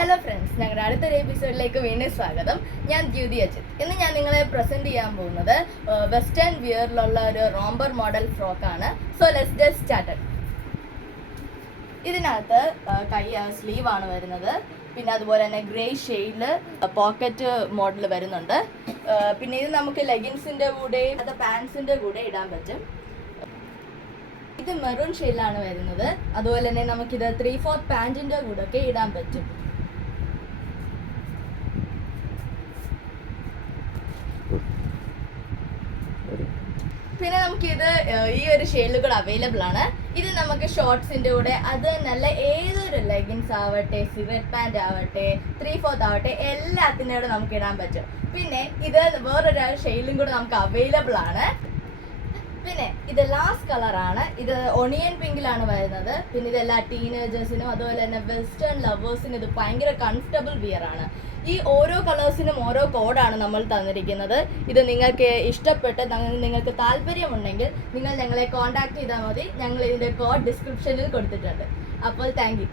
Hello friends, ഞങ്ങളുടെ അടുത്തൊരു എപ്പിസോഡിലേക്ക് വീണ്ടും സ്വാഗതം. ഞാൻ ദ്യുതി അജിത്. ഇന്ന് ഞാൻ നിങ്ങളെ പ്രസന്റ് ചെയ്യാൻ പോകുന്നത് വെസ്റ്റേൺ വിയറിലുള്ള ഒരു റോംബർ മോഡൽ ഫ്രോക്കാണ്. So let's get started. ഇതിനകത്ത് കൈ സ്ലീവ് ആണ് വരുന്നത്. പിന്നെ അതുപോലെ തന്നെ ഗ്രേ ഷെയ്ഡിൽ പോക്കറ്റ് മോഡൽ വരുന്നുണ്ട്. പിന്നെ ഇത് നമുക്ക് ലെഗിൻസിൻ്റെ കൂടെ അത് പാൻസിൻ്റെ കൂടെ ഇടാൻ പറ്റും. ഇത് മെറൂൺ ഷെയ്ഡിലാണ് വരുന്നത്. അതുപോലെ തന്നെ നമുക്കിത് 3/4 പാൻറ്റിൻ്റെ കൂടെ ഒക്കെ ഇടാൻ പറ്റും. പിന്നെ നമുക്കിത് ഈ ഒരു ഷെയ്ഡുകൾ അവൈലബിൾ ആണ്. ഇത് നമുക്ക് ഷോർട്സിൻ്റെ കൂടെ അത് നല്ല ഏതൊരു ലെഗിൻസ് ആവട്ടെ, സിഗരറ്റ് പാൻറ് ആവട്ടെ, 3/4 ആവട്ടെ, എല്ലാത്തിനോട് നമുക്ക് ഇടാൻ പറ്റും. പിന്നെ ഇത് വേറൊരു ഷെയ്ഡിലും കൂടെ നമുക്ക് അവൈലബിൾ ആണ്. പിന്നെ ഇത് ലാസ്റ്റ് കളറാണ്. ഇത് ഒണിയൻ പിങ്കിലാണ് വരുന്നത്. പിന്നെ ഇതെല്ലാ ടീനേജേഴ്സിനും അതുപോലെ തന്നെ വെസ്റ്റേൺ ലവേഴ്സിനും ഇത് ഭയങ്കര കംഫർട്ടബിൾ വിയർ ആണ്. ഈ ഓരോ കളേഴ്സിനും ഓരോ കോഡാണ് നമ്മൾ തന്നിരിക്കുന്നത്. ഇത് നിങ്ങൾക്ക് ഇഷ്ടപ്പെട്ട് നിങ്ങൾക്ക് താല്പര്യമുണ്ടെങ്കിൽ നിങ്ങൾ ഞങ്ങളെ കോൺടാക്ട് ചെയ്താൽ മതി. ഞങ്ങൾ ഇതിൻ്റെ കോഡ് ഡിസ്ക്രിപ്ഷനിൽ കൊടുത്തിട്ടുണ്ട്. അപ്പോൾ താങ്ക് യു.